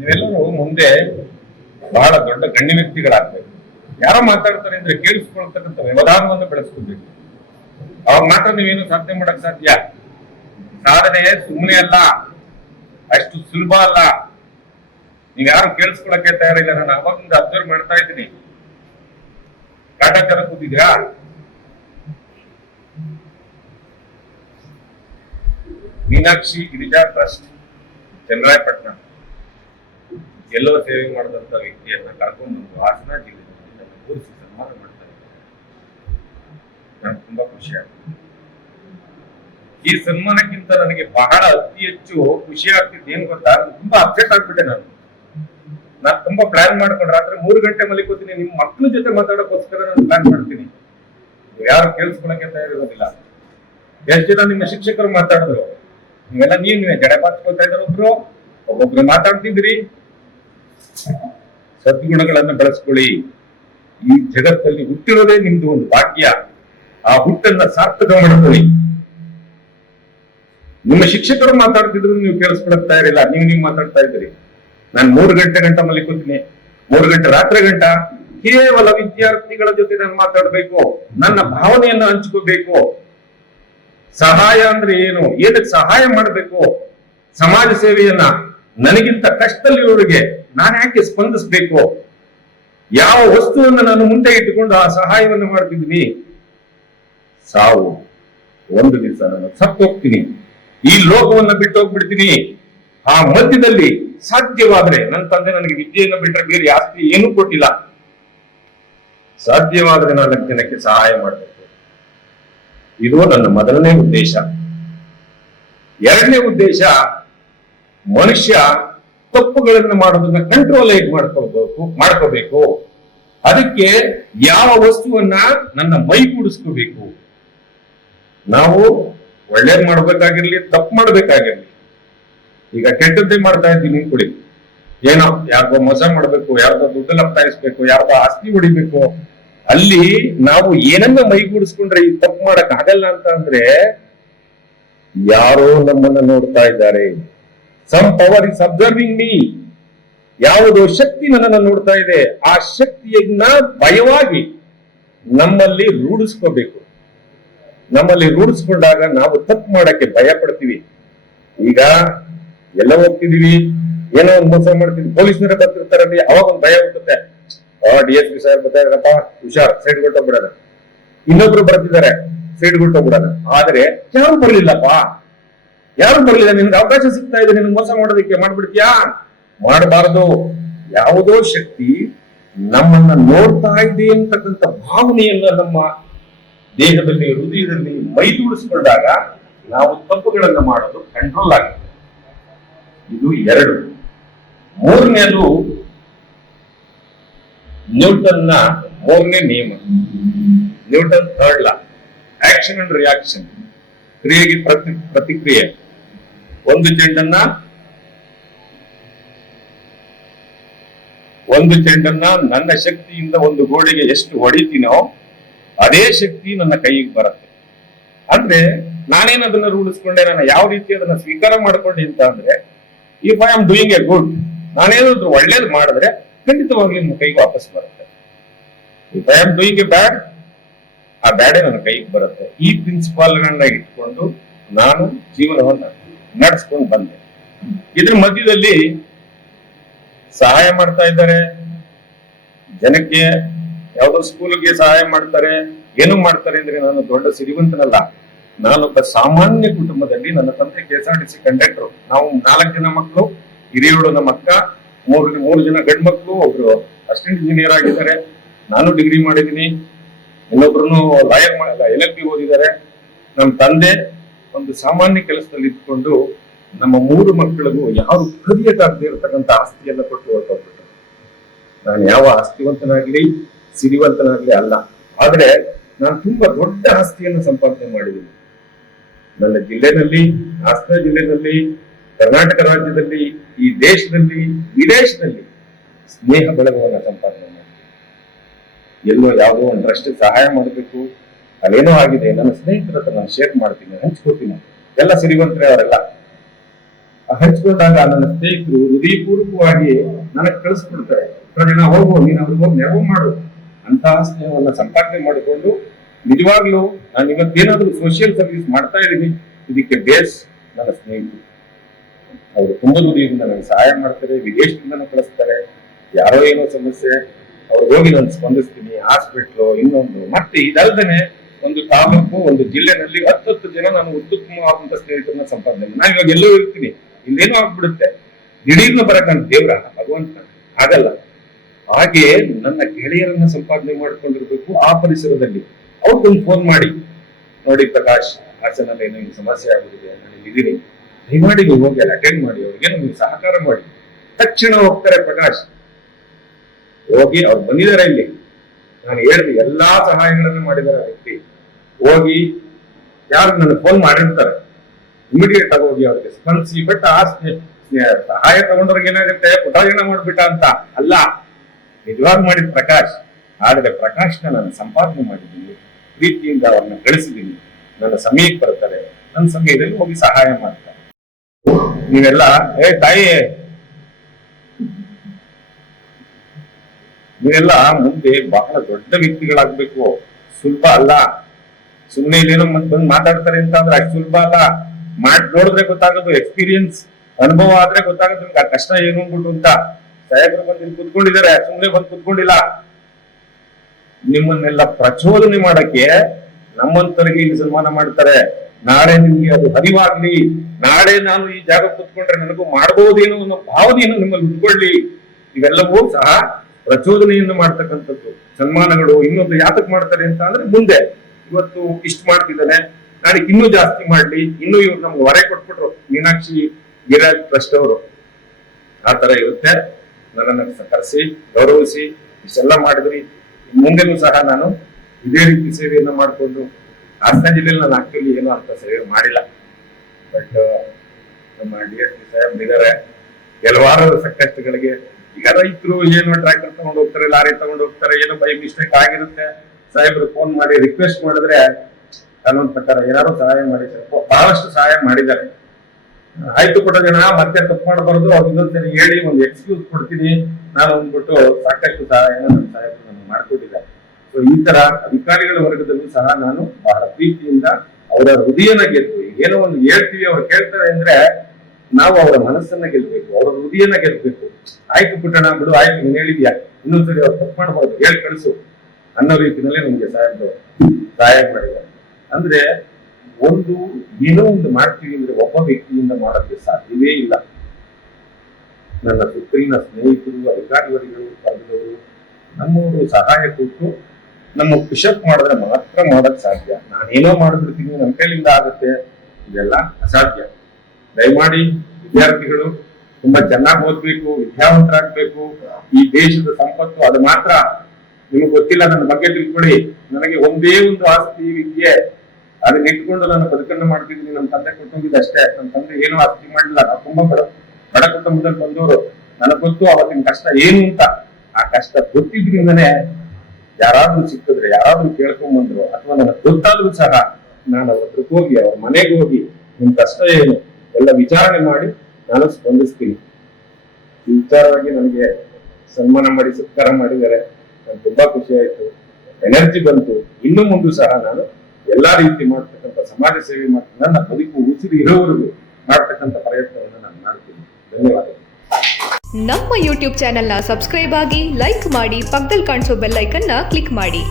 ನೀವೆಲ್ಲರೂ ಮುಂದೆ ಬಹಳ ದೊಡ್ಡ ಗಣ್ಯ ವ್ಯಕ್ತಿಗಳಾಗ್ಬೇಕು. ಯಾರೋ ಮಾತಾಡ್ತಾರೆ ಅಂದ್ರೆ ಕೇಳಿಸ್ಕೊಳ್ತಕ್ಕಂಥ ವ್ಯವಧಾನವನ್ನು ಬೆಳೆಸ್ಕೊಳ್ಬೇಕು. ಅವಾಗ ಮಾತ್ರ ನೀವೇನು ಸಾಧನೆ ಮಾಡಕ್ ಸಾಧ್ಯ. ಸಾಧನೆ ಸುಮ್ಮನೆ ಅಲ್ಲ, ಅಷ್ಟು ಸುಲಭ ಅಲ್ಲ. ನೀವ್ ಯಾರು ಕೇಳಿಸ್ಕೊಳಕ್ಕೆ ತಯಾರಿಲ್ಲ. ನಾನು ಅವಾಗಿಂದ ಅಬ್ಸರ್ವ್ ಮಾಡ್ತಾ ಇದ್ದೀನಿ. ಕಾಟಾಚಾರ ಕೂತಿದ್ಯಾ? ಮೀನಾಕ್ಷಿ ಗಿರಿಜಾ ಟ್ರಸ್ಟ್, ಚನ್ನರಾಯಪಟ್ಟಣ, ಎಲ್ಲೋ ಸೇವೆ ಮಾಡಿದಂತ ವ್ಯಕ್ತಿಯನ್ನ ಕರ್ಕೊಂಡು ಹಾಸನ ಜಿಲ್ಲೆಯಲ್ಲಿ ಕೂರಿಸಿ ಸನ್ಮಾನ ಮಾಡ್ತಾ ಇದ್ದಾರೆ. ನನಗೆ ತುಂಬಾ ಖುಷಿ ಆಗ್ತದೆ. ಈ ಸನ್ಮಾನಕ್ಕಿಂತ ನನಗೆ ಬಹಳ ಅತಿ ಹೆಚ್ಚು ಖುಷಿ ಆಗ್ತಿದ್ದು ಏನ್ ಗೊತ್ತಾ, ತುಂಬಾ ಅಪ್ಸೆಟ್ ಆಗ್ಬಿಟ್ಟೆ. ನಾನು ತುಂಬಾ ಪ್ಲಾನ್ ಮಾಡ್ಕೊಂಡು ರಾತ್ರಿ 3 ಗಂಟೆ ಮಲಿಕೋತೀನಿ. ನಿಮ್ ಮಕ್ಳ ಜೊತೆ ಮಾತಾಡೋಕ್ಕೋಸ್ಕರ ನಾನು ಪ್ಲಾನ್ ಮಾಡ್ತೀನಿ. ಯಾರು ಕೇಳಿಸ್ಕೊಳಕ್ಕೆ ತಯಾರಿರೋದಿಲ್ಲ. ಎಷ್ಟು ಜನ ನಿಮ್ಮ ಶಿಕ್ಷಕರು ಮಾತಾಡಿದ್ರು, ನೀವೆಲ್ಲ ನೀವೇ ಜಡೆ ಬಾಚ್ಕೊಳ್ತಾ ಇದ್ದಾರೆ. ಒಬ್ಬೊಬ್ರು ಮಾತಾಡ್ತಿದ್ರಿ. ಸದ್ಗುಣಗಳನ್ನ ಬೆಳೆಸ್ಕೊಳ್ಳಿ. ಈ ಜಗತ್ತಲ್ಲಿ ಹುಟ್ಟಿರೋದೇ ನಿಮ್ದು ಒಂದು ಭಾಗ್ಯ. ಆ ಹುಟ್ಟನ್ನ ಸಾರ್ಥಕ ಮಾಡ್ಕೊಳ್ಳಿ. ನಿಮ್ಮ ಶಿಕ್ಷಕರು ಮಾತಾಡ್ತಿದ್ರು, ನೀವು ಕೇಳಿಸ್ಕೊಳಕ್ ತಯಾರಿಲ್ಲ. ನೀವು ಮಾತಾಡ್ತಾ ಇದ್ದೀರಿ. ನಾನು 3 ಗಂಟೆ ಮಲಿಕೋತೀನಿ. 3 ಗಂಟೆ ರಾತ್ರಿ ಗಂಟ ಕೇವಲ ವಿದ್ಯಾರ್ಥಿಗಳ ಜೊತೆ ನಾನು ಮಾತಾಡ್ಬೇಕು. ನನ್ನ ಭಾವನೆಯನ್ನು ಹಂಚ್ಕೋಬೇಕು. ಸಹಾಯ ಅಂದ್ರೆ ಏನು, ಏನಕ್ಕೆ ಸಹಾಯ ಮಾಡಬೇಕು, ಸಮಾಜ ಸೇವೆಯನ್ನ ನನಗಿಂತ ಕಷ್ಟದಲ್ಲಿರೋರಿಗೆ ನಾನು ಯಾಕೆ ಸ್ಪಂದಿಸ್ಬೇಕು, ಯಾವ ವಸ್ತುವನ್ನು ನಾನು ಮುಂದೆ ಇಟ್ಟುಕೊಂಡು ಆ ಸಹಾಯವನ್ನು ಮಾಡ್ತಿದ್ದೀನಿ. ಸಾವು, ಒಂದು ದಿವಸ ನಾನು ಸತ್ತು ಹೋಗ್ತೀನಿ, ಈ ಲೋಕವನ್ನ ಬಿಟ್ಟು ಹೋಗ್ಬಿಡ್ತೀನಿ. ಆ ಮಧ್ಯದಲ್ಲಿ ಸಾಧ್ಯವಾದ್ರೆ, ನನ್ನ ತಂದೆ ನನಗೆ ವಿದ್ಯೆಯನ್ನು ಬಿಟ್ಟರೆ ಬೇರೆ ಆಸ್ತಿ ಏನೂ ಕೊಟ್ಟಿಲ್ಲ, ಸಾಧ್ಯವಾದ್ರೆ 4 ಜನಕ್ಕೆ ಸಹಾಯ ಮಾಡಬೇಕು. ಇದು ನನ್ನ ಮೊದಲನೇ ಉದ್ದೇಶ. ಎರಡನೇ ಉದ್ದೇಶ, ಮನುಷ್ಯ ತಪ್ಪುಗಳನ್ನು ಮಾಡೋದನ್ನ ಕಂಟ್ರೋಲ್ ಹೇಗೆ ಮಾಡ್ಕೋಬೇಕು. ಅದಕ್ಕೆ ಯಾವ ವಸ್ತುವನ್ನ ನನ್ನ ಮೈಗೂಡಿಸ್ಕೋಬೇಕು. ನಾವು ಒಳ್ಳೇದ್ ಮಾಡ್ಬೇಕಾಗಿರ್ಲಿ, ತಪ್ಪು ಮಾಡ್ಬೇಕಾಗಿರ್ಲಿ. ಈಗ ಕೆಟ್ಟದ್ದೇ ಮಾಡ್ತಾ ಇದ್ದೀನಿ ಅನ್ಕೊಳ್ಳಿ, ಏನೋ ಯಾರ್ದೋ ಮೋಸ ಮಾಡ್ಬೇಕು, ಯಾರ್ದೋ ದುಡ್ಡು ಲಪ್ತಾಯಿಸ್ಬೇಕು, ಯಾರ್ದೋ ಆಸ್ತಿ ಹೊಡಿಬೇಕು. ಅಲ್ಲಿ ನಾವು ಏನನ್ನ ಮೈಗೂಡಿಸ್ಕೊಂಡ್ರೆ ಈ ತಪ್ಪು ಮಾಡಕ್ ಆಗಲ್ಲ ಅಂತ ಅಂದ್ರೆ, ಯಾರೋ ನಮ್ಮನ್ನ ನೋಡ್ತಾ ಇದ್ದಾರೆ. Some power is observing me. ಯಾವುದೋ ಶಕ್ತಿ ನನ್ನನ್ನು ನೋಡ್ತಾ ಇದೆ. ಆ ಶಕ್ತಿಯನ್ನ ಭಯವಾಗಿ ನಮ್ಮಲ್ಲಿ ರೂಢಿಸ್ಕೋಬೇಕು. ನಮ್ಮಲ್ಲಿ ರೂಢಿಸ್ಕೊಂಡಾಗ ನಾವು ತಪ್ಪು ಮಾಡಕ್ಕೆ ಭಯ ಪಡ್ತೀವಿ. ಈಗ ಎಲ್ಲ ಹೋಗ್ತಿದೀವಿ, ಏನೋ ಒಂದು ಮೋಸ ಮಾಡ್ತೀವಿ, ಪೊಲೀಸ್ನವರೇ ಬರ್ತಿರ್ತಾರಲ್ಲಿ, ಅವಾಗ ಒಂದು ಭಯ ಹುಟ್ಟುತ್ತೆ. DSP ಸಾಹೇಬ್ ಬರ್ತಾರಪ್ಪ, ಹುಷಾರ್, ಸೈಡ್ ಕೊಟ್ಟೋಗ್ಬಿಡೋಣ. ಇನ್ನೊಬ್ರು ಬರ್ತಿದ್ದಾರೆ, ಸೈಡ್ ಕೊಟ್ಟೋಗ್ಬಿಡೋಣ. ಆದ್ರೆ ಯಾರು ಬರ್ಲಿಲ್ಲಪ್ಪ, ಯಾರು ಬರ್ಲಿಲ್ಲ, ನಿನ್ಗೆ ಅವಕಾಶ ಸಿಗ್ತಾ ಇದೆ, ನಿನ್ಗೆ ಮೋಸ ಮಾಡೋದಕ್ಕೆ ಮಾಡ್ಬಿಡ್ತೀಯಾ? ಮಾಡಬಾರದು. ಯಾವುದೋ ಶಕ್ತಿ ನಮ್ಮನ್ನ ನೋಡ್ತಾ ಇದೆ ಅಂತಕ್ಕಂಥ ಭಾವನೆಯನ್ನ ನಮ್ಮ ದೇಹದಲ್ಲಿ, ಹೃದಯದಲ್ಲಿ ಮೈದೂಡಿಸ್ಕೊಂಡಾಗ ನಾವು ತಪ್ಪುಗಳನ್ನ ಮಾಡೋದು ಕಂಟ್ರೋಲ್ ಆಗುತ್ತೆ. ಇದು 2. ಮೂರನೇದು ನ್ಯೂಟನ್ನ 3ನೇ ನಿಯಮ, Newton 3rd law, action and reaction, ಕ್ರಿಯೆಗೆ ಪ್ರತಿಕ್ರಿಯೆ. ಒಂದು ಚೆಂಡನ್ನ ನನ್ನ ಶಕ್ತಿಯಿಂದ ಒಂದು ಗೋಡೆಗೆ ಎಷ್ಟು ಹೊಡಿತೀನೋ ಅದೇ ಶಕ್ತಿ ನನ್ನ ಕೈಗೆ ಬರುತ್ತೆ. ಅಂದ್ರೆ ನಾನೇನು ಅದನ್ನ ರೂಢಿಸ್ಕೊಂಡೆ, ನಾನು ಯಾವ ರೀತಿ ಅದನ್ನ ಸ್ವೀಕಾರ ಮಾಡ್ಕೊಂಡೆ ಅಂತ ಅಂದ್ರೆ, if I am doing a good, ನಾನೇನಾದ್ರೂ ಒಳ್ಳೇದು ಮಾಡಿದ್ರೆ ಖಂಡಿತವಾಗ್ಲಿ ನನ್ನ ಕೈಗೆ ವಾಪಸ್ ಬರುತ್ತೆ. If I am doing a bad, ಆ ಬ್ಯಾಡೇ ನನ್ನ ಕೈಗೆ ಬರುತ್ತೆ. ಈ ಪ್ರಿನ್ಸಿಪಾಲ್ಗಳನ್ನ ಇಟ್ಕೊಂಡು ನಾನು ಜೀವನವನ್ನ ನಡೆಸ್ಕೊಂಡು ಬಂದೆ. ಇದ್ರ ಮಧ್ಯದಲ್ಲಿ ಸಹಾಯ ಮಾಡ್ತಾ ಇದ್ದಾರೆ ಜನಕ್ಕೆ, ಯಾವುದೋ ಸ್ಕೂಲ್ಗೆ ಸಹಾಯ ಮಾಡ್ತಾರೆ, ಏನು ಮಾಡ್ತಾರೆ ಅಂದ್ರೆ, ನಾನು ದೊಡ್ಡ ಸಿರಿವಂತನಲ್ಲ. ನಾನೊಬ್ಬ ಸಾಮಾನ್ಯ ಕುಟುಂಬದಲ್ಲಿ, ನನ್ನ ತಂದೆ KSRTC ಕಂಡಕ್ಟರ್. ನಾವು 4 ಜನ ಮಕ್ಕಳು, ಹಿರಿಯೋಳು ನಮ್ಮ ಅಕ್ಕ, 3 ಜನ ಗಂಡು ಮಕ್ಕಳು, ಒಬ್ರು ಅಸಿಸ್ಟೆಂಟ್ ಇಂಜಿನಿಯರ್ ಆಗಿದ್ದಾರೆ, ನಾನು ಡಿಗ್ರಿ ಮಾಡಿದ್ದೀನಿ, ಇನ್ನೊಬ್ರು ಲಾಯರ್ LLB ಓದಿದ್ದಾರೆ. ನಮ್ಮ ತಂದೆ ಒಂದು ಸಾಮಾನ್ಯ ಕೆಲಸದಲ್ಲಿ ಇದ್ಕೊಂಡು ನಮ್ಮ 3 ಮಕ್ಕಳಿಗೂ ಯಾರು ಕಲಿಯಕ್ಕಾಗದೇ ಇರತಕ್ಕಂಥ ಆಸ್ತಿಯನ್ನ ಕೊಟ್ಟು ಹೊರಟೋಗ್ಬಿಟ್ಟು. ನಾನು ಯಾವ ಆಸ್ತಿವಂತನಾಗ್ಲಿ ಸಿರಿವಂತನಾಗ್ಲಿ ಅಲ್ಲ, ಆದ್ರೆ ನಾನು ತುಂಬಾ ದೊಡ್ಡ ಆಸ್ತಿಯನ್ನು ಸಂಪಾದನೆ ಮಾಡಿದ್ದೀನಿ. ನನ್ನ ಜಿಲ್ಲೆನಲ್ಲಿ, ಹಾಸನ ಜಿಲ್ಲೆನಲ್ಲಿ, ಕರ್ನಾಟಕ ರಾಜ್ಯದಲ್ಲಿ, ಈ ದೇಶದಲ್ಲಿ, ವಿದೇಶದಲ್ಲಿ ಸ್ನೇಹ ಬೆಳಗುವನ್ನ ಸಂಪಾದನೆ ಮಾಡಿದ್ದೀನಿ. ಎಲ್ಲೋ ಯಾವುದೋ ಒಂದರಷ್ಟು ಸಹಾಯ ಮಾಡಬೇಕು, ಅದೇನೋ ಆಗಿದೆ, ನನ್ನ ಸ್ನೇಹಿತರ ಹತ್ರ ನಾನು ಶೇರ್ ಮಾಡ್ತೀನಿ, ಹಂಚ್ಕೋತೀನಿ. ಎಲ್ಲ ಸಿರಿವಂತರೇ ಅವರೆಲ್ಲ. ಹಂಚ್ಕೊಂಡಾಗ ನನ್ನ ಸ್ನೇಹಿತರು ಹೃದಯಪೂರ್ವಕವಾಗಿ ನನಗೆ ಕಳಿಸ್ಬಿಡ್ತಾರೆ, ಜನ ಹೋಗು, ನೀನು ಅವ್ರಿಗೆ ಹೋಗಿ ನೆರವು ಮಾಡು ಅಂತ ಸ್ನೇಹವನ್ನ ಸಂಪಾದನೆ ಮಾಡಿಕೊಂಡು ನಿಜವಾಗ್ಲೂ ನಾನು ಇವತ್ತೇನಾದ್ರೂ ಸೋಷಿಯಲ್ ಸರ್ವಿಸ್ ಮಾಡ್ತಾ ಇದ್ದೀನಿ, ಇದಕ್ಕೆ ಬೇಸ್ ನನ್ನ ಸ್ನೇಹಿತರು. ಅವರು ತುಂಬ ಹೃದಯದಿಂದ ನನಗೆ ಸಹಾಯ ಮಾಡ್ತಾರೆ, ವಿದೇಶದಿಂದನೂ ಕಳಿಸ್ತಾರೆ. ಯಾರೋ ಏನೋ ಸಮಸ್ಯೆ ಅವ್ರು ಹೋಗಿ ನಾನು ಸ್ಪಂದಿಸ್ತೀನಿ, ಹಾಸ್ಪಿಟ್ಲು ಇನ್ನೊಂದು. ಮತ್ತೆ ಇದಲ್ದೇನೆ ಒಂದು ತಾಲೂಕು, ಒಂದು ಜಿಲ್ಲೆನಲ್ಲಿ 10 ಜನ ನಾನು ಉತ್ತಮವಾದಂತ ಸ್ನೇಹಿತರನ್ನ ಸಂಪಾದನೆ. ನಾನು ಇವಾಗ ಎಲ್ಲೋ ಇರ್ತೀನಿ, ಇಲ್ಲೇನೋ ಆಗ್ಬಿಡುತ್ತೆ, ದಿಢೀರ್ನ ಬರಕಂತ ದೇವ್ರ ಭಗವಂತ ಆಗಲ್ಲ. ಹಾಗೆ ನನ್ನ ಗೆಳೆಯರನ್ನ ಸಂಪಾದನೆ ಮಾಡ್ಕೊಂಡಿರ್ಬೇಕು ಆ ಪರಿಸರದಲ್ಲಿ. ಅವ್ರಿಗೊಂದು ಫೋನ್ ಮಾಡಿ, ನೋಡಿ ಪ್ರಕಾಶ್, ಹಾಸನಲ್ಲಿ ಏನೋ ಸಮಸ್ಯೆ ಆಗಿದೆ, ನಾನು ಇದ್ದೀನಿ, ದಯಮಾಡಿ ನೀವು ಹೋಗಿ ಅಲ್ಲಿ ಅಟೆಂಡ್ ಮಾಡಿ, ಅವ್ರಿಗೇನೋ ನೀವು ಸಹಕಾರ ಮಾಡಿ. ತಕ್ಷಣ ಹೋಗ್ತಾರೆ ಪ್ರಕಾಶ್, ಹೋಗಿ ಅವ್ರು ಬಂದಿದ್ದಾರೆ ಇಲ್ಲಿ, ನಾನು ಹೇಳಿದ ಎಲ್ಲಾ ಸಹಾಯಗಳನ್ನು ಮಾಡಿದ್ದಾರೆ ಆ ವ್ಯಕ್ತಿ. ಹೋಗಿ ಯಾರು ನನಗೆ ಫೋನ್ ಮಾಡಿರ್ತಾರೆ, ಇಮಿಡಿಯೇಟ್ ಆಗಿ ಹೋಗಿ ಅವ್ರಿಗೆ ಸ್ಪಂದಿಸಿ. ಬಟ್ ಆ ಸಹಾಯ ತಗೊಂಡವ್ರಿಗೆ ಏನಾಗುತ್ತೆ, ಪುಟಾಯನ ಮಾಡ್ಬಿಟ್ಟ ಅಂತ ಅಲ್ಲ, ನಿಜವಾಗಿ ಮಾಡಿದ ಪ್ರಕಾಶ್. ಆದ್ರೆ ಪ್ರಕಾಶ್ನ ನಾನು ಸಂಪಾದನೆ ಮಾಡಿದ್ದೀನಿ, ಪ್ರೀತಿಯಿಂದ ಅವ್ರನ್ನ ಕಳಿಸಿದ್ದೀನಿ, ನನ್ನ ಸಮಯಕ್ಕೆ ಬರ್ತಾರೆ, ನನ್ನ ಸಮಯದಲ್ಲಿ ಹೋಗಿ ಸಹಾಯ ಮಾಡ್ತಾರೆ. ನೀವೆಲ್ಲ ತಾಯಿ, ನೀವೆಲ್ಲ ಮುಂದೆ ಬಹಳ ದೊಡ್ಡ ವ್ಯಕ್ತಿಗಳಾಗ್ಬೇಕು, ಸುಲಭ ಅಲ್ಲ. ಸುಮ್ಮನೆ ಇಲ್ಲೇನೋ ಬಂದು ಮಾತಾಡ್ತಾರೆ ಅಂತ ಅಂದ್ರೆ ಅಷ್ಟು ಸುಲಭ ಅಲ್ಲ. ಮಾಡಿ ನೋಡಿದ್ರೆ ಗೊತ್ತಾಗೋದು, ಎಕ್ಸ್ಪೀರಿಯನ್ಸ್ ಅನುಭವ ಆದ್ರೆ ಗೊತ್ತಾಗುತ್ತೆ ನಿಮ್ಗೆ ಆ ಕಷ್ಟ ಏನು ಅಂದ್ಬಿಟ್ಟು ಅಂತ. ಸಾಹೇಬ್ರು ಬಂದು ಕುತ್ಕೊಂಡಿದ್ದಾರೆ, ಸುಮ್ಮನೆ ಬಂದು ಕುತ್ಕೊಂಡಿಲ್ಲ. ನಿಮ್ಮನ್ನೆಲ್ಲ ಪ್ರಚೋದನೆ ಮಾಡಕ್ಕೆ ನಮ್ಮಂತರಿಗೆ ಇಲ್ಲಿ ಸನ್ಮಾನ ಮಾಡ್ತಾರೆ. ನಾಳೆ ನಿಮ್ಗೆ ಅದು ಅರಿವಾಗ್ಲಿ, ನಾಳೆ ನಾನು ಈ ಜಾಗ ಕುತ್ಕೊಂಡ್ರೆ ನನಗೂ ಮಾಡ್ಬೋದೇನೋ ಅನ್ನೋ ಭಾವನೆಯನ್ನು ನಿಮ್ಮಲ್ಲಿ ಉಟ್ಕೊಳ್ಳಿ. ಇವೆಲ್ಲವೂ ಸಹ ಪ್ರಚೋದನೆಯನ್ನು ಮಾಡ್ತಕ್ಕಂಥದ್ದು. ಸನ್ಮಾನಗಳು ಇನ್ನೊಂದು ಯಾತಕ್ ಮಾಡ್ತಾರೆ ಅಂತ ಅಂದ್ರೆ, ಮುಂದೆ ಇವತ್ತು ಇಷ್ಟು ಮಾಡ್ತಿದ್ದಾನೆ, ನಾಳೆ ಇನ್ನೂ ಜಾಸ್ತಿ ಮಾಡ್ಲಿ, ಇನ್ನೂ ಇವ್ರು ನಮ್ಗೆ ಹೊರೆ ಕೊಟ್ಬಿಟ್ರು, ಮೀನಾಕ್ಷಿ ಗಿರಿರಾಜ್ ಟ್ರಸ್ಟ್ ಅವರು. ಆ ತರ ಇರುತ್ತೆ. ನನ್ನನ್ನು ಕರೆಸಿ ಗೌರವಿಸಿ ಇಷ್ಟೆಲ್ಲ ಮಾಡಿದ್ರಿ. ಮುಂದೆನೂ ಸಹ ನಾನು ಇದೇ ರೀತಿ ಸೇವೆಯನ್ನ ಮಾಡಿಕೊಂಡು, ಹಾಸನ ಜಿಲ್ಲೆಯಲ್ಲಿ ನಾನು ಆಕ್ಚುಲಿ ಏನೋ ಅಂತ ಸೇವೆ ಮಾಡಿಲ್ಲ. ಬಟ್ ನಮ್ಮ DSP ಸಾಹೇಬ್ ಇದ್ದಾರೆ, ಕೆಲವಾರು ಸಂಕಷ್ಟಗಳಿಗೆ. ಈಗ ರೈತರು ಏನು ಟ್ರ್ಯಾಕ್ಟರ್ ತಗೊಂಡು ಹೋಗ್ತಾರೆ, ಲಾರಿ ತಗೊಂಡು ಹೋಗ್ತಾರೆ, ಏನೋ ಬೈ ಮಿಸ್ಟೇಕ್ ಆಗಿರುತ್ತೆ, ಸಾಹೇಬ್ರು ಫೋನ್ ಮಾಡಿ ರಿಕ್ವೆಸ್ಟ್ ಮಾಡಿದ್ರೆ ಕಾನೂನು ಪ್ರಕಾರ ಏನಾದ್ರು ಸಹಾಯ ಮಾಡಿ, ಬಹಳಷ್ಟು ಸಹಾಯ ಮಾಡಿದ್ದಾರೆ. ಆಯ್ತು ಪುಟ್ಟ ಜನ, ಮತ್ತೆ ತಪ್ಪು ಮಾಡಬಾರ್ದು, ಅವ್ರು ಇನ್ನೊಂದ್ಸರಿ ಹೇಳಿ ಒಂದು ಎಕ್ಸ್ಕ್ಯೂಸ್ ಕೊಡ್ತೀನಿ ನಾನು ಅಂದ್ಬಿಟ್ಟು ಸಾಕಷ್ಟು ಸಹಾಯನ ನನ್ನ ಸಾಹೇಬರು ನನಗೆ ಮಾಡ್ಕೊಟ್ಟಿದ್ದಾರೆ. ಸೊ ಈ ತರ ಅಧಿಕಾರಿಗಳ ವರ್ಗದಲ್ಲೂ ಸಹ ನಾನು ಬಹಳ ಪ್ರೀತಿಯಿಂದ ಅವರ ಹೃದಯನ ಗೆದ್ದು, ಏನೋ ಒಂದು ಹೇಳ್ತೀವಿ ಅವ್ರು ಕೇಳ್ತಾರೆ ಅಂದ್ರೆ ನಾವು ಅವರ ಮನಸ್ಸನ್ನ ಗೆಲ್ಬೇಕು, ಅವರ ಹೃದಯನ ಗೆಲ್ಬೇಕು. ಆಯ್ತು ಪುಟ್ಟಣ ಬಿಡು, ಆಯ್ತು ನೀನ್ ಹೇಳಿದ್ಯಾ, ಇನ್ನೊಂದ್ಸರಿ ಅವ್ರು ತಪ್ಪು ಮಾಡಬಾರ್ದು, ಹೇಳಿ ಕಳಿಸು ಅನ್ನೋ ರೀತಿಯಲ್ಲಿ ನಮ್ಗೆ ಸಹಾಯ ಮಾಡಿದ್ದಾರೆ. ಅಂದ್ರೆ ಒಂದು ಏನೋ ಒಂದು ಮಾಡ್ತೀವಿ ಅಂದ್ರೆ ಒಬ್ಬ ವ್ಯಕ್ತಿಯಿಂದ ಮಾಡೋಕ್ಕೆ ಸಾಧ್ಯವೇ ಇಲ್ಲ. ನನ್ನ ಸುತ್ತಲಿನ ಸ್ನೇಹಿತರು, ಅಧಿಕಾರಿಗಳು, ವರ್ಗದವರು, ನಮ್ಮವರು ಸಹಾಯ ಕೊಟ್ಟು ನಮ್ಮ ಪುಷಪ್ ಮಾಡಿದ್ರೆ ಮಾತ್ರ ಮಾಡಕ್ ಸಾಧ್ಯ. ನಾನೇನೋ ಮಾಡಿಬಿಡ್ತೀನಿ, ನನ್ನ ಕೈಲಿಂದ ಆಗುತ್ತೆ, ಇದೆಲ್ಲ ಅಸಾಧ್ಯ. ದಯಮಾಡಿ ವಿದ್ಯಾರ್ಥಿಗಳು ತುಂಬಾ ಚೆನ್ನಾಗಿ ಓದ್ಬೇಕು, ವಿದ್ಯಾವಂತರಾಗ್ಬೇಕು. ಈ ದೇಶದ ಸಂಪತ್ತು ಅದು ಮಾತ್ರ. ನಿಮಗೆ ಗೊತ್ತಿಲ್ಲ, ನನ್ನ ಬಗ್ಗೆ ತಿಳ್ಕೊಳ್ಳಿ. ನನಗೆ ಒಂದೇ ಒಂದು ಆಸ್ತಿ, ವಿದ್ಯೆ, ಅದನ್ನ ಇಟ್ಕೊಂಡು ನಾನು ಬದುಕನ್ನು ಮಾಡ್ತಿದ್ದೀನಿ. ನಮ್ಮ ತಂದೆ ಕೊಟ್ಟೋಗಿದ್ದು ಅಷ್ಟೇ. ನನ್ನ ತಂದೆ ಏನೋ ಆಸ್ತಿ ಮಾಡಿಲ್ಲ. ನಾವು ತುಂಬಾ ಬಡ ಕುಟುಂಬದಲ್ಲಿ ಬಂದವರು. ನನಗೆ ಗೊತ್ತು ಅವತ್ತಿನ ಕಷ್ಟ ಏನು ಅಂತ. ಆ ಕಷ್ಟ ಗೊತ್ತಿದ್ರಿಂದನೇ ಯಾರಾದ್ರೂ ಸಿಕ್ಕಿದ್ರೆ, ಯಾರಾದ್ರೂ ಕೇಳ್ಕೊಂಡ್ಬಂದ್ರು, ಅಥವಾ ನನಗೆ ಗೊತ್ತಾದ್ರೂ ಸಹ ನಾನು ಅವ್ರ ಹತ್ರಕ್ಕೆ ಹೋಗಿ, ಅವ್ರ ಮನೆಗೆ ಹೋಗಿ ನಿಮ್ ಕಷ್ಟ ಏನು ಎಲ್ಲ ವಿಚಾರಣೆ ಮಾಡಿ ನಾನು ಸ್ಪಂದಿಸ್ತೀನಿ. ಈ ವಿಚಾರವಾಗಿ ನನಗೆ ಸನ್ಮಾನ ಮಾಡಿ ಸತ್ಕಾರ ಮಾಡಿದ್ದಾರೆ. ನನಗೆ ತುಂಬಾ ಖುಷಿ ಆಯ್ತು, ಎನರ್ಜಿ ಬಂತು. ಇನ್ನು ಮುಂದೆ ಸಹ ನಾನು ಎಲ್ಲಾ ರೀತಿ ಮಾಡ್ತಕ್ಕಂಥ ಸಮಾಜ ಸೇವೆ ಮಾಡ್ತೀನಿ. ನನ್ನ ಬದುಕು ಉಸಿರು ಇರೋವರೆಗೂ ಮಾಡ್ತಕ್ಕಂಥ ಪ್ರಯತ್ನವನ್ನು ನಾನು ಮಾಡ್ತೀನಿ. ಧನ್ಯವಾದಗಳು. ನಮ್ಮ ಯೂಟ್ಯೂಬ್ ಚಾನೆಲ್ನ ಸಬ್ಸ್ಕ್ರೈಬ್ ಆಗಿ, ಲೈಕ್ ಮಾಡಿ, ಪಕ್ಕದಲ್ಲಿ ಕಾಣಿಸೋ ಬೆಲ್ ಐಕನ್ನ ಕ್ಲಿಕ್ ಮಾಡಿ.